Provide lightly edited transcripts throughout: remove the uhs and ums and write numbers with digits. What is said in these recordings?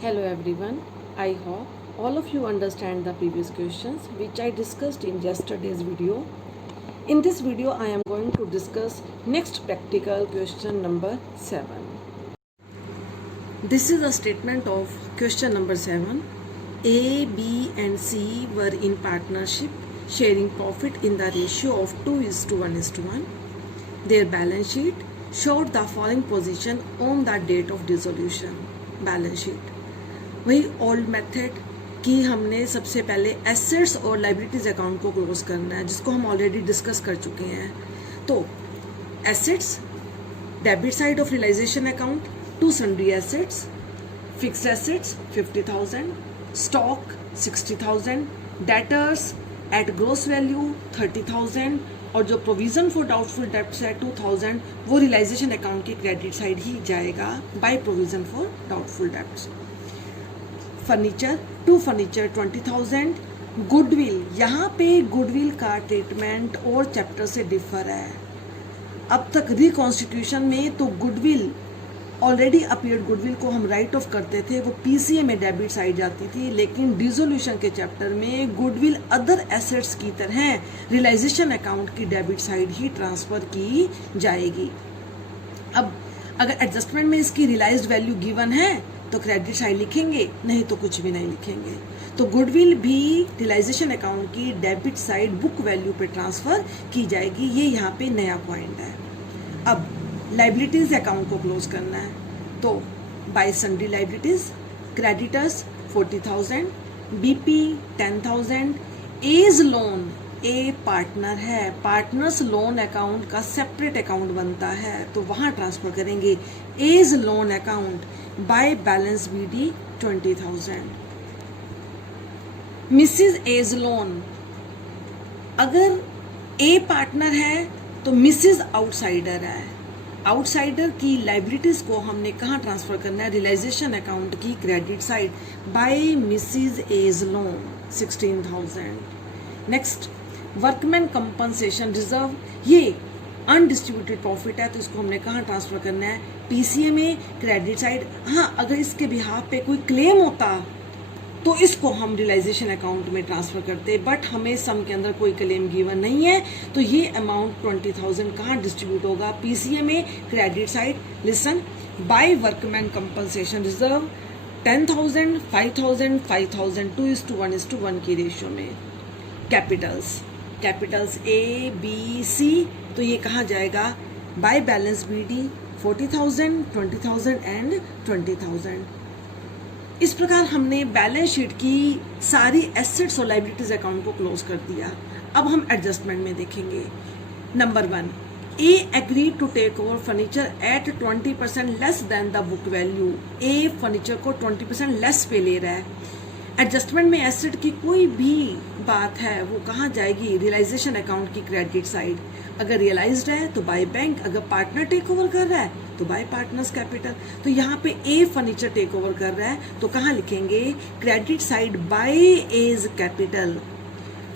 Hello everyone, I hope all of you understand the previous questions which I discussed in yesterday's video. In this video I am going to discuss next practical question number 7. This is a statement of question number 7. A, B and C were in partnership sharing profit in the ratio of 2:1:1. Their balance sheet showed the following position on the date of dissolution. Balance sheet वही old method कि हमने सबसे पहले assets और liabilities account को close करना है, जिसको हम ऑलरेडी डिस्कस कर चुके हैं. तो assets, debit side of realisation account, to sundry assets, fixed assets 50,000, stock 60,000, debtors at gross value 30,000 और जो प्रोविजन फॉर डाउटफुल डेब्ट्स है 2,000, वो रियलाइजेशन अकाउंट की क्रेडिट साइड ही जाएगा by provision for doubtful debts. Furniture, to furniture 20,000. Goodwill, यहाँ पे goodwill का ट्रीटमेंट और चैप्टर से डिफर है. अब तक रिकॉन्स्टिट्यूशन में तो गुडविल ऑलरेडी अपीयर्ड गुडविल को हम राइट ऑफ करते थे, वो पीसीए में डेबिट साइड जाती थी, लेकिन डिसोल्यूशन के चैप्टर में गुडविल अदर एसेट्स की तरह रियलाइजेशन अकाउंट की डेबिट साइड ही ट्रांसफर की जाएगी. अब अगर एडजस्टमेंट में इसकी रियलाइज्ड वैल्यू गिवन है तो क्रेडिट साइड लिखेंगे, नहीं तो कुछ भी नहीं लिखेंगे. तो गुडविल भी रियलाइजेशन अकाउंट की डेबिट साइड बुक वैल्यू पे ट्रांसफर की जाएगी. ये यहाँ पे नया पॉइंट है. अब लाइबिलिटीज अकाउंट को क्लोज करना है, तो by sundry liabilities, creditors 40,000, BP 10,000, A's loan, A partner है, पार्टनर्स लोन अकाउंट का सेपरेट अकाउंट बनता है, तो वहां ट्रांसफर करेंगे A's loan account by balance BD 20,000. Mrs A's loan, अगर ए पार्टनर है तो मिसिज आउटसाइडर है. आउटसाइडर की लाइबिलिटीज को हमने कहाँ ट्रांसफर करना है? रियलाइजेशन अकाउंट की credit side by Mrs A's loan 16,000. Next, workman compensation reserve, ये अनडिस्ट्रीब्यूटेड प्रॉफिट है, तो इसको हमने कहाँ ट्रांसफर करना है? पीसीए में क्रेडिट साइड. हाँ, अगर इसके बिहाफ पे कोई क्लेम होता तो इसको हम रियलाइजेशन अकाउंट में ट्रांसफर करते, बट हमें सम के अंदर कोई क्लेम गिवन नहीं है, तो ये अमाउंट 20,000 कहाँ डिस्ट्रीब्यूट होगा? पीसीए में credit side. Listen, by workman compensation reserve 10,000, 5,000, 5,000, 2:1:1 की रेशियो में. कैपिटल्स ए बी सी, तो ये कहाँ जाएगा? By balance BD 40,000, 20,000 and 20,000. इस प्रकार हमने बैलेंस शीट की सारी एसेट्स और लाइबिलिटीज अकाउंट को क्लोज कर दिया. अब हम एडजस्टमेंट में देखेंगे. Number 1, A agree to take over furniture at 20% less than the book value. A furniture को 20% लेस पे ले रहा है. एडजस्टमेंट में एसेट की कोई भी बात है वो कहाँ जाएगी? रियलाइजेशन अकाउंट की क्रेडिट साइड. अगर रियलाइज्ड है तो बाय बैंक, अगर पार्टनर टेक ओवर कर रहा है तो बाय पार्टनर्स कैपिटल. तो यहाँ पे ए फर्नीचर टेक ओवर कर रहा है, तो कहाँ लिखेंगे? Credit side by A's capital.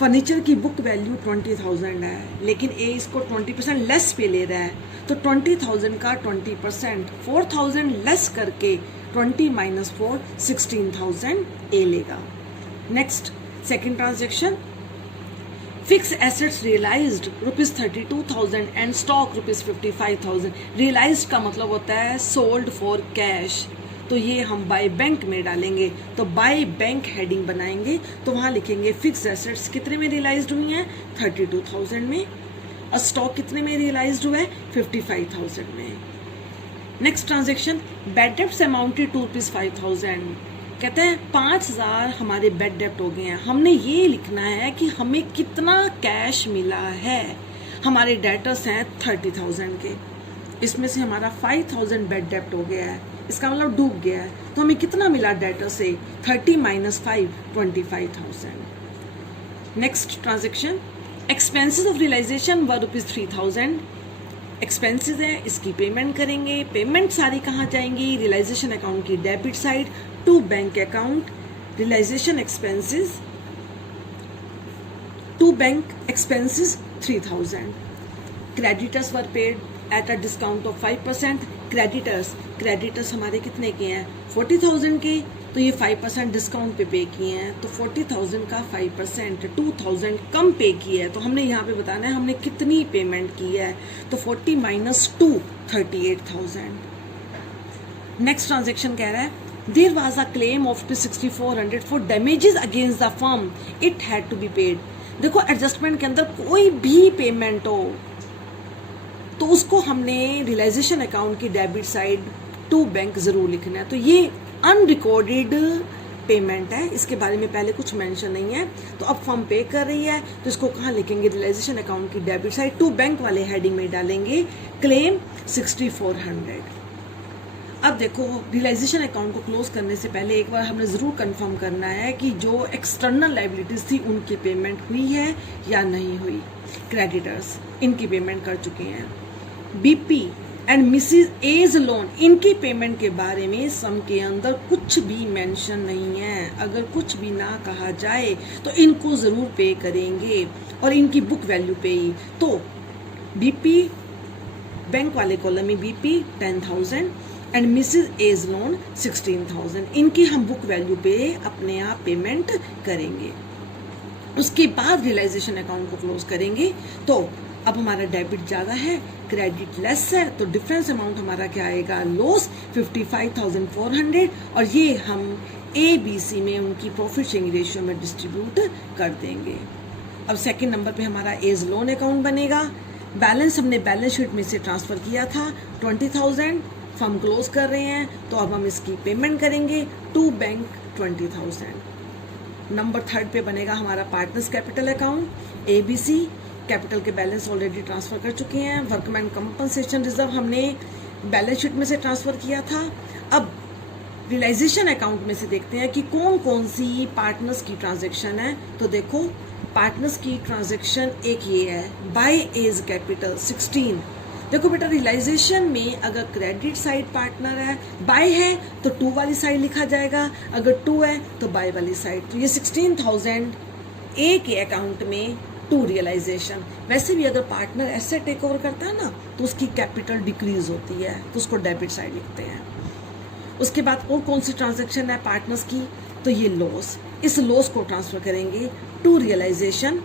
Furniture की बुक वैल्यू 20,000 है, लेकिन ए इसको 20% लेस पे ले रहा है, तो 20,000 का 20% 4,000 लेस करके 20 माइनस 4 16,000 ए लेगा. Next, second transaction, fix assets realised ₹32,000 and stock ₹55,000. Realised का मतलब होता है सोल्ड फॉर कैश, तो ये हम बाय बैंक में डालेंगे, तो बाय बैंक हेडिंग बनाएंगे, तो वहां लिखेंगे फिक्स एसेट्स कितने में रियलाइज्ड हुई हैं? 32,000 में, और स्टॉक कितने में रियलाइज्ड हुआ है? 55,000 में. Next transaction, bad debts amounted to ₹5,000. कहते हैं 5,000 हमारे बैड डेब्ट हो गए हैं. हमने ये लिखना है कि हमें कितना कैश मिला है. हमारे डेटर्स हैं 30,000 के, इसमें से हमारा 5,000 बैड डेब्ट हो गया है, इसका मतलब डूब गया है, तो हमें कितना मिला डेटर से? 30 minus 5 25,000. Next transaction, expenses of realisation were ₹3,000. Expenses है, इसकी पेमेंट करेंगे. पेमेंट सारी कहाँ जाएंगी? रियलाइजेशन अकाउंट की debit side to bank account. Realisation expenses to bank expenses 3,000. Creditors were paid at a discount of 5%. Creditors हमारे कितने के हैं 40,000 के, तो ये 5% डिस्काउंट पे किए हैं, तो 40,000 का 5% 2,000 कम पे किया है, तो हमने यहाँ पे बताना है हमने कितनी पेमेंट की है, तो 40 माइनस 2 38,000। नेक्स्ट ट्रांजेक्शन कह रहा है there was a claim of 6,400 for damages against the firm, it had to be paid. देखो एडजस्टमेंट के अंदर कोई भी पेमेंट हो तो उसको हमने रियलाइजेशन अकाउंट की डेबिट साइड टू बैंक जरूर लिखना है, तो ये अनरिकॉर्डेड पेमेंट है, इसके बारे में पहले कुछ मेंशन नहीं है, तो अब फर्म पे कर रही है तो इसको कहाँ लिखेंगे रियलाइजेशन अकाउंट की डेबिट साइड टू बैंक वाले हेडिंग में डालेंगे क्लेम 6,400। अब देखो रियलाइजेशन अकाउंट को क्लोज करने से पहले एक बार हमने ज़रूर कंफर्म करना है कि जो एक्सटर्नल लाइबिलिटीज़ थी उनकी पेमेंट हुई है या नहीं हुई। क्रेडिटर्स इनकी पेमेंट कर चुके हैं, BP and Mrs A's loan इनकी पेमेंट के बारे में सम के अंदर कुछ भी मेंशन नहीं है, अगर कुछ भी ना कहा जाए तो इनको ज़रूर पे करेंगे और इनकी बुक वैल्यू पे ही, तो बीपी बैंक वाले कॉलम में BP 10,000 and Mrs A's loan 16,000, इनकी हम बुक वैल्यू पे अपने आप पेमेंट करेंगे। उसके बाद रियलाइजेशन अकाउंट को क्लोज करेंगे, तो अब हमारा डेबिट ज़्यादा है क्रेडिट लेस है, तो डिफरेंस अमाउंट हमारा क्या आएगा लॉस 55,400, और ये हम ABC में उनकी प्रॉफिट शेयरिंग रेशियो में डिस्ट्रीब्यूट कर देंगे। अब सेकंड नंबर पे हमारा एज लोन अकाउंट बनेगा, बैलेंस हमने बैलेंस शीट में से ट्रांसफ़र किया था 20,000, फर्म क्लोज कर रहे हैं तो अब हम इसकी पेमेंट करेंगे टू बैंक 20,000। नंबर थर्ड पे बनेगा हमारा partners capital account ABC, capital के बैलेंस ऑलरेडी ट्रांसफ़र कर चुके हैं, वर्कमैन कंपनसेशन रिजर्व हमने बैलेंस शीट में से ट्रांसफ़र किया था। अब रियलाइजेशन अकाउंट में से देखते हैं कि कौन कौन सी पार्टनर्स की ट्रांजैक्शन है, तो देखो पार्टनर्स की ट्रांजैक्शन एक ये है बाय एज कैपिटल 16। देखो बेटा रियलाइजेशन में अगर क्रेडिट साइड पार्टनर है बाय है तो टू वाली साइड लिखा जाएगा, अगर टू है तो बाय वाली साइड, तो ये 16,000 ए के अकाउंट में टू रियलाइजेशन। वैसे भी अगर पार्टनर एसेट टेक ओवर करता है ना तो उसकी कैपिटल डिक्रीज होती है, तो उसको डेबिट साइड लिखते हैं। उसके बाद और कौन सी ट्रांजैक्शन है पार्टनर्स की, तो ये लॉस, इस लॉस को ट्रांसफर करेंगे टू रियलाइजेशन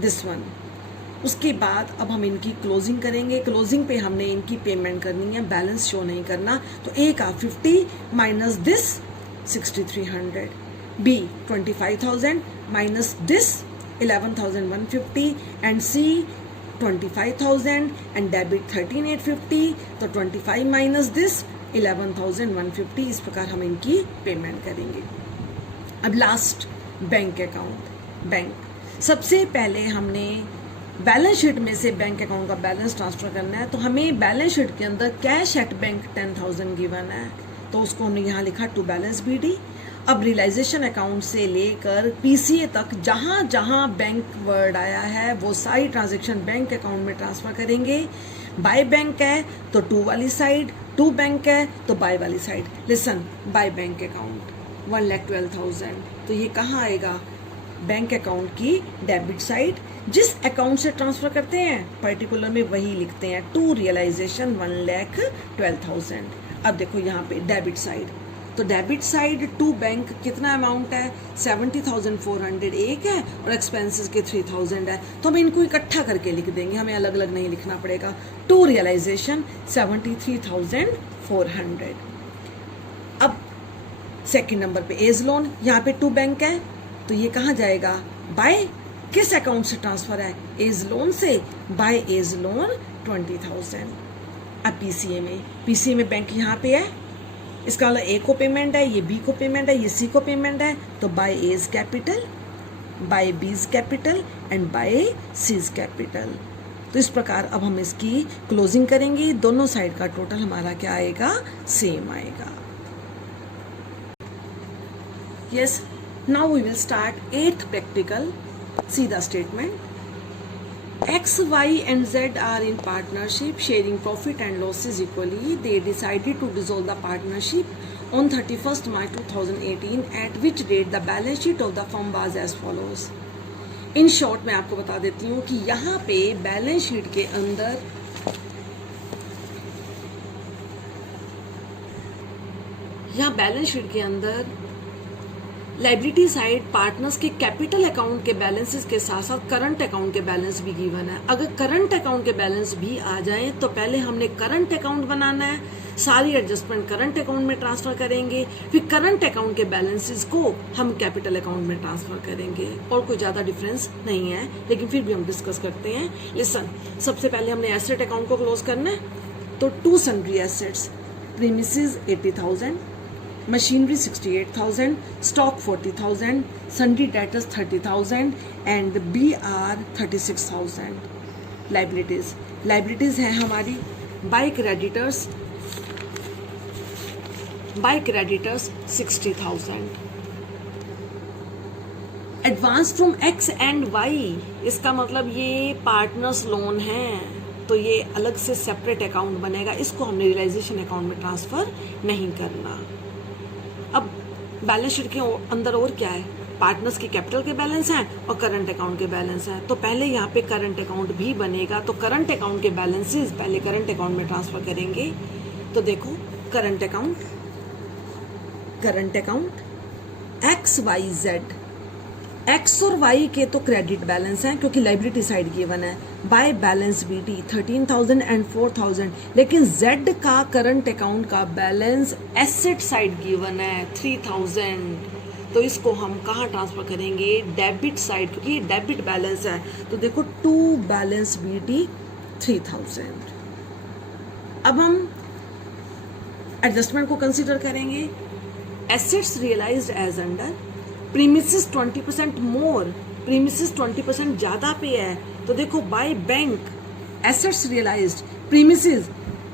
दिस वन। उसके बाद अब हम इनकी क्लोजिंग करेंगे, क्लोजिंग पे हमने इनकी पेमेंट करनी है, बैलेंस शो नहीं करना, तो ए का 50 minus this 6,300, B 25,000 minus this 11,150 and C 25,000 and debit 13,850, तो 25 माइनस दिस 11,150, इस प्रकार हम इनकी पेमेंट करेंगे। अब लास्ट बैंक अकाउंट, बैंक सबसे पहले हमने बैलेंस शीट में से बैंक अकाउंट का बैलेंस ट्रांसफर करना है, तो हमें बैलेंस शीट के अंदर कैश एट बैंक 10,000 गिवन है, तो उसको हमने यहाँ लिखा टू बैलेंस BD। अब रियलाइजेशन अकाउंट से लेकर PCA तक जहाँ जहाँ बैंक वर्ड आया है वो सारी ट्रांजैक्शन बैंक अकाउंट में ट्रांसफर करेंगे। बाय बैंक है तो टू वाली साइड, टू बैंक है तो बाय वाली side. Listen, by bank account 1,12,000, तो ये कहाँ आएगा बैंक अकाउंट की डेबिट साइड, जिस अकाउंट से ट्रांसफर करते हैं पर्टिकुलर में वही लिखते हैं टू रियलाइजेशन 1,12,000। अब देखो यहाँ पे डेबिट साइड, तो डेबिट साइड टू बैंक कितना अमाउंट है 70,400 एक है और एक्सपेंसेस के 3,000 है, तो हम इनको इकट्ठा करके लिख देंगे, हमें अलग अलग नहीं लिखना पड़ेगा। To realisation 73,400। अब सेकंड नंबर पे एज लोन, यहाँ पे टू बैंक है तो ये कहाँ जाएगा बाय किस अकाउंट से ट्रांसफर है एज लोन से, बाय एज लोन 20,000। अब PCA में बैंक यहाँ पे है, इसका मतलब A को पेमेंट है, ये B को पेमेंट है, ये C को पेमेंट है, तो by A's capital, by B's capital and by C's capital. तो इस प्रकार अब हम इसकी क्लोजिंग करेंगे, दोनों साइड का टोटल हमारा क्या आएगा सेम आएगा। Yes, now we will start 8th practical. See the statement. X, Y and Z are in partnership sharing profit and losses equally. They decided to dissolve the partnership on 31st March 2018, at which date the balance sheet of the firm was as follows. In short मैं आपको बता देती हूँ कि यहाँ पे balance sheet के अंदर यहाँ बैलेंस शीट के अंदर लाइबिलिटी साइड पार्टनर्स के कैपिटल अकाउंट के बैलेंसेस के साथ साथ करंट अकाउंट के बैलेंस भी गिवन है। अगर करंट अकाउंट के बैलेंस भी आ जाए तो पहले हमने करंट अकाउंट बनाना है, सारी एडजस्टमेंट करंट अकाउंट में ट्रांसफर करेंगे, फिर करंट अकाउंट के बैलेंसेस को हम कैपिटल अकाउंट में ट्रांसफर करेंगे। और कोई ज्यादा डिफरेंस नहीं है, लेकिन फिर भी हम डिस्कस करते हैं। लिसन, सबसे पहले हमने एसेट अकाउंट को क्लोज करना है, तो to sundry assets, premises 80,000, machinery 68,000, stock 40,000, sundry debtors 30,000 and BR 36,000. liabilities हैं हमारी by creditors 60,000. Advance from X and Y, इसका मतलब ये पार्टनर्स लोन है, तो ये अलग से सेपरेट अकाउंट बनेगा, इसको हमने रियलाइजेशन अकाउंट में ट्रांसफर नहीं करना। अब बैलेंस शीट के अंदर और क्या है, पार्टनर्स की कैपिटल के बैलेंस हैं और करंट अकाउंट के बैलेंस हैं, तो पहले यहाँ पे करंट अकाउंट भी बनेगा, तो करंट अकाउंट के बैलेंसेस पहले करंट अकाउंट में ट्रांसफर करेंगे। तो देखो करंट अकाउंट XYZ, X और Y के तो क्रेडिट बैलेंस हैं क्योंकि लाइबिलिटी साइड गिवन है, बाय बैलेंस BD 13,000 एंड 4,000, लेकिन Z का करंट अकाउंट का बैलेंस एसेट साइड गिवन है 3,000, तो इसको हम कहाँ ट्रांसफर करेंगे, डेबिट साइड, क्योंकि डेबिट बैलेंस है। तो देखो टू बैलेंस BD 3,000। अब हम एडजस्टमेंट को कंसीडर करेंगे। Assets realised as under premises 20% more, premises 20% ज्यादा पे है, तो देखो by bank assets realised,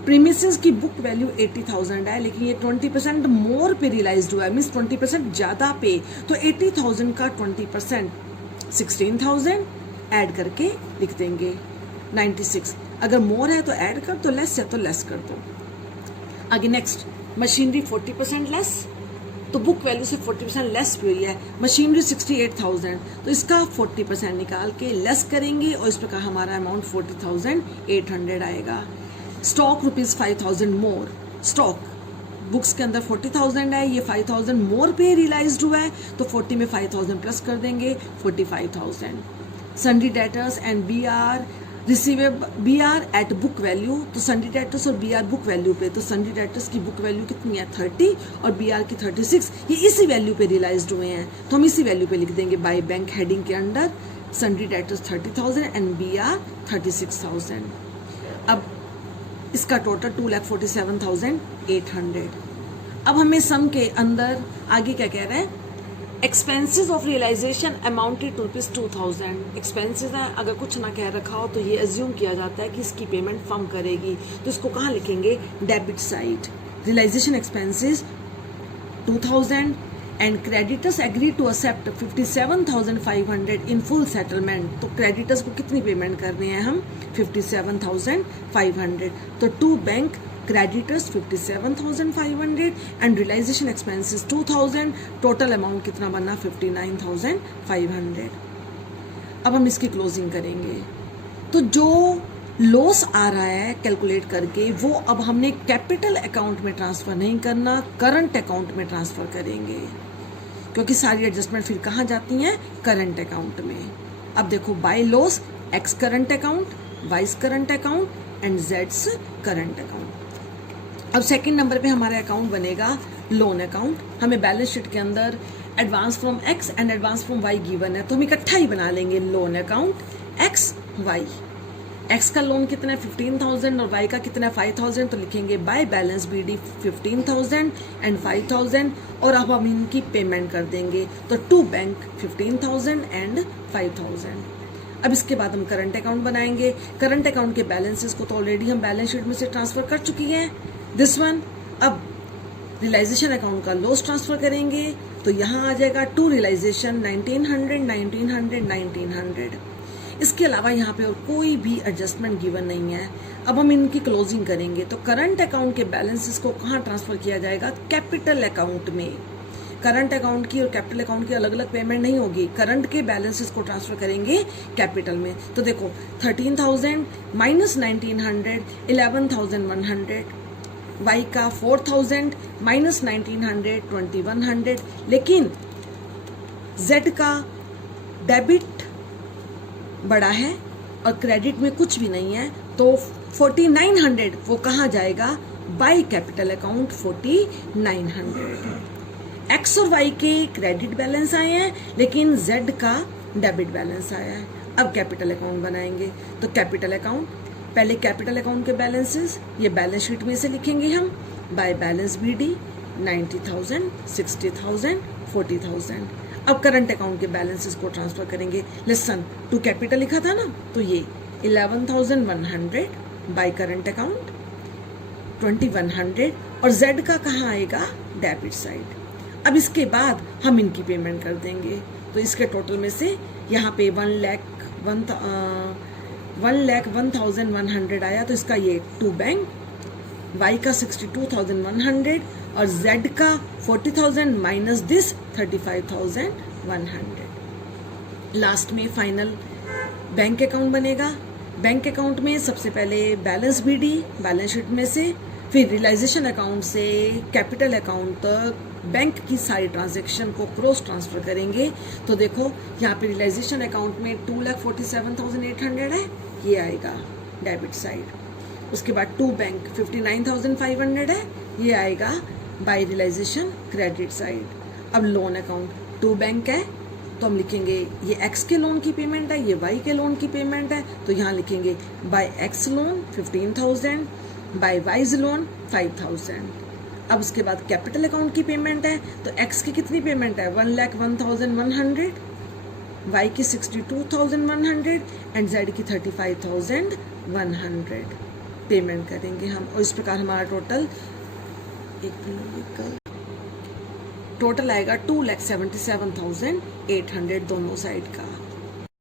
premises की बुक वैल्यू 80,000 है, लेकिन ये 20% मोर पे रियलाइज्ड हुआ है, मीन्स 20% ज्यादा पे, तो 80,000 का 20% 16,000 ऐड करके लिख देंगे 96। अगर मोर है तो ऐड कर दो, लेस है तो लेस कर दो। आगे नेक्स्ट, मशीनरी 40% लेस, तो बुक वैल्यू से 40% लेस भी हुई है, मशीनरी 68,000, तो इसका 40% निकाल के लेस करेंगे और इस प्रकार हमारा अमाउंट 40,800 आएगा। स्टॉक ₹5,000 मोर, स्टॉक बुक्स के अंदर 40,000 है, ये 5,000 मोर पे रियलाइज्ड हुआ है, तो 40 में 5,000 प्लस कर देंगे 45,000। Sundry debtors and BR at book value, तो सन्ड्री डेटर्स और BR बुक वैल्यू पे, तो सन्ड्री डेटर्स की बुक वैल्यू कितनी है 30 और BR की 36, ये इसी वैल्यू पे रियलाइज्ड हुए हैं, तो हम इसी वैल्यू पे लिख देंगे बाय बैंक हेडिंग के under, sundry debtors 30,000 and BR 36,000। अब इसका टोटल 2,47,800। अब हमें सम के अंदर आगे क्या कह रहा है, expenses of realisation amounted to ₹2,000। Expenses है, अगर कुछ ना कह रखा हो तो ये एज्यूम किया जाता है कि इसकी पेमेंट फर्म करेगी, तो इसको कहाँ लिखेंगे, debit side. Realisation expenses 2,000 and creditors agree to accept 57,500 in full settlement, तो क्रेडिटर्स को कितनी पेमेंट कर रहे हैं हम 57,500, तो to bank creditors 57,500 and realisation expenses 2,000, total amount कितना बना 59,500। अब हम इसकी क्लोजिंग करेंगे, तो जो लॉस आ रहा है कैलकुलेट करके वो अब हमने कैपिटल अकाउंट में ट्रांसफर नहीं करना, करंट अकाउंट में ट्रांसफर करेंगे, क्योंकि सारी एडजस्टमेंट फिर कहाँ जाती हैं, करंट अकाउंट में। अब देखो by loss X current account, Y's current account and जेड्स करंट अकाउंट। अब सेकंड नंबर पे हमारा अकाउंट बनेगा लोन अकाउंट। हमें बैलेंस शीट के अंदर advance from X and advance from Y given है, तो हम इकट्ठा ही बना लेंगे loan account X Y. X का लोन कितना है 15,000 और वाई का कितना है 5,000, तो लिखेंगे बाय बैलेंस BD 15,000 एंड 5,000, और अब हम इनकी पेमेंट कर देंगे, तो टू बैंक 15,000 एंड 5,000। अब इसके बाद हम करंट अकाउंट बनाएंगे। करंट अकाउंट के बैलेंसेस को तो ऑलरेडी हम बैलेंस शीट में से ट्रांसफर कर चुकी हैं, दिस वन। अब रियलाइजेशन अकाउंट का लॉस ट्रांसफर करेंगे, तो यहाँ आ जाएगा टू रियलाइजेशन 1900 1900 1900। इसके अलावा यहाँ पे और कोई भी एडजस्टमेंट गिवन नहीं है। अब हम इनकी क्लोजिंग करेंगे, तो करंट अकाउंट के बैलेंसेस को कहाँ ट्रांसफर किया जाएगा, कैपिटल अकाउंट में। करंट अकाउंट की और कैपिटल अकाउंट की अलग अलग पेमेंट नहीं होगी, करंट के बैलेंसेस को ट्रांसफर करेंगे कैपिटल में। तो देखो 13,000 माइनस 1900 11,100 y का 4000 माइनस 1900 2100, लेकिन z का डेबिट बड़ा है और क्रेडिट में कुछ भी नहीं है, तो 4900 वो कहाँ जाएगा, बाय कैपिटल अकाउंट 4900। एक्स और वाई के क्रेडिट बैलेंस आए हैं, लेकिन जेड का डेबिट बैलेंस आया है। अब कैपिटल अकाउंट बनाएंगे, तो कैपिटल अकाउंट, पहले कैपिटल अकाउंट के बैलेंसेस ये बैलेंस शीट में से लिखेंगे हम, बाय बैलेंस BD 90,000 60,000 40,000। अब करंट अकाउंट के बैलेंसेस को ट्रांसफर करेंगे। लिसन, टू कैपिटल लिखा था ना, तो ये 11,100 बाय करंट अकाउंट 2,100, और जेड का कहाँ आएगा, डेबिट साइड। अब इसके बाद हम इनकी पेमेंट कर देंगे, तो इसके टोटल में से यहाँ पे 1,01,100 आया, तो इसका ये टू बैंक, वाई का 62,100 और जेड का 40,000 माइनस दिस 35,100। लास्ट में फाइनल बैंक अकाउंट बनेगा। बैंक अकाउंट में सबसे पहले बैलेंस BD बैलेंस शीट में से, फिर रियलाइजेशन अकाउंट से कैपिटल अकाउंट तक बैंक की सारी ट्रांजैक्शन को क्रॉस ट्रांसफर करेंगे। तो देखो यहाँ पे रियलाइजेशन अकाउंट में 2,47,800 है, ये आएगा डेबिट साइड। उसके बाद टू बैंक 59,500 है, ये आएगा बाय रियलाइजेशन क्रेडिट साइड। अब लोन अकाउंट, टू बैंक है तो हम लिखेंगे ये एक्स के लोन की पेमेंट है, ये वाई के लोन की पेमेंट है, तो यहाँ लिखेंगे by X loan 15,000, by Y's loan 5,000। अब उसके बाद कैपिटल अकाउंट की पेमेंट है, तो एक्स की कितनी पेमेंट है, 1,01,100, वाई की 62,100 एंड जेड की 35,100 पेमेंट करेंगे हम। और इस प्रकार हमारा टोटल आएगा 2,77,800 दोनों साइड का।